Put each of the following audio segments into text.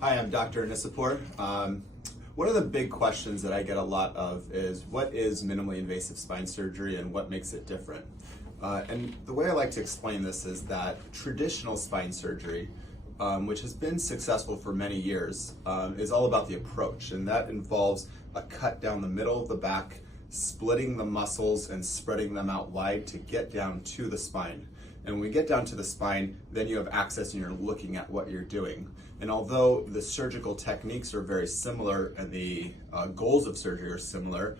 Hi, I'm Dr. Nisapur. One of the big questions that I get a lot of is what is minimally invasive spine surgery and what makes it different? And the way I like to explain this is that traditional spine surgery, which has been successful for many years, is all about the approach, and that involves a cut down the middle of the back, splitting the muscles and spreading them out wide to get down to the spine. And when we get down to the spine, then you have access and you're looking at what you're doing. And although the surgical techniques are very similar and the goals of surgery are similar,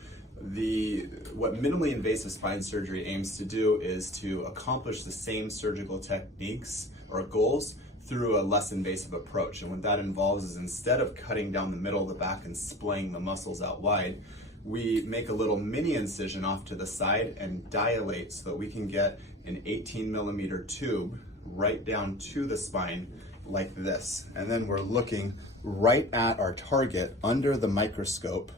what minimally invasive spine surgery aims to do is to accomplish the same surgical techniques or goals through a less invasive approach. And what that involves is, instead of cutting down the middle of the back and splaying the muscles out wide, we make a little mini incision off to the side and dilate so that we can get an 18 mm tube right down to the spine like this. And then we're looking right at our target under the microscope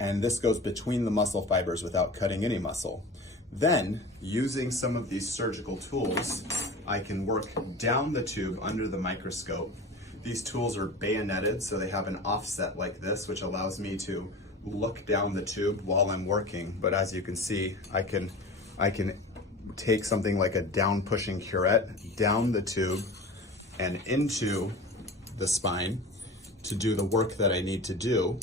and this goes between the muscle fibers without cutting any muscle. Then, using some of these surgical tools, I can work down the tube under the microscope. These tools are bayoneted, so they have an offset like this, which allows me to look down the tube while I'm working. But as you can see, I can take something like a down pushing curette down the tube and into the spine to do the work that I need to do.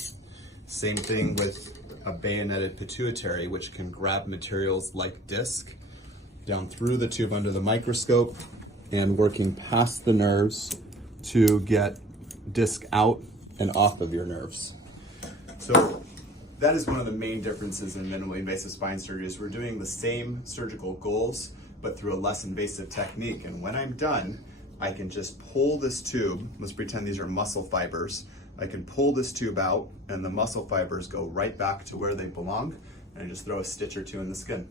Same thing with a bayoneted pituitary, which can grab materials like disc down through the tube under the microscope and working past the nerves to get disc out and off of your nerves. So that is one of the main differences in minimally invasive spine surgery, is we're doing the same surgical goals, but through a less invasive technique. And when I'm done, I can just pull this tube. Let's pretend these are muscle fibers. I can pull this tube out and the muscle fibers go right back to where they belong, and just throw a stitch or two in the skin.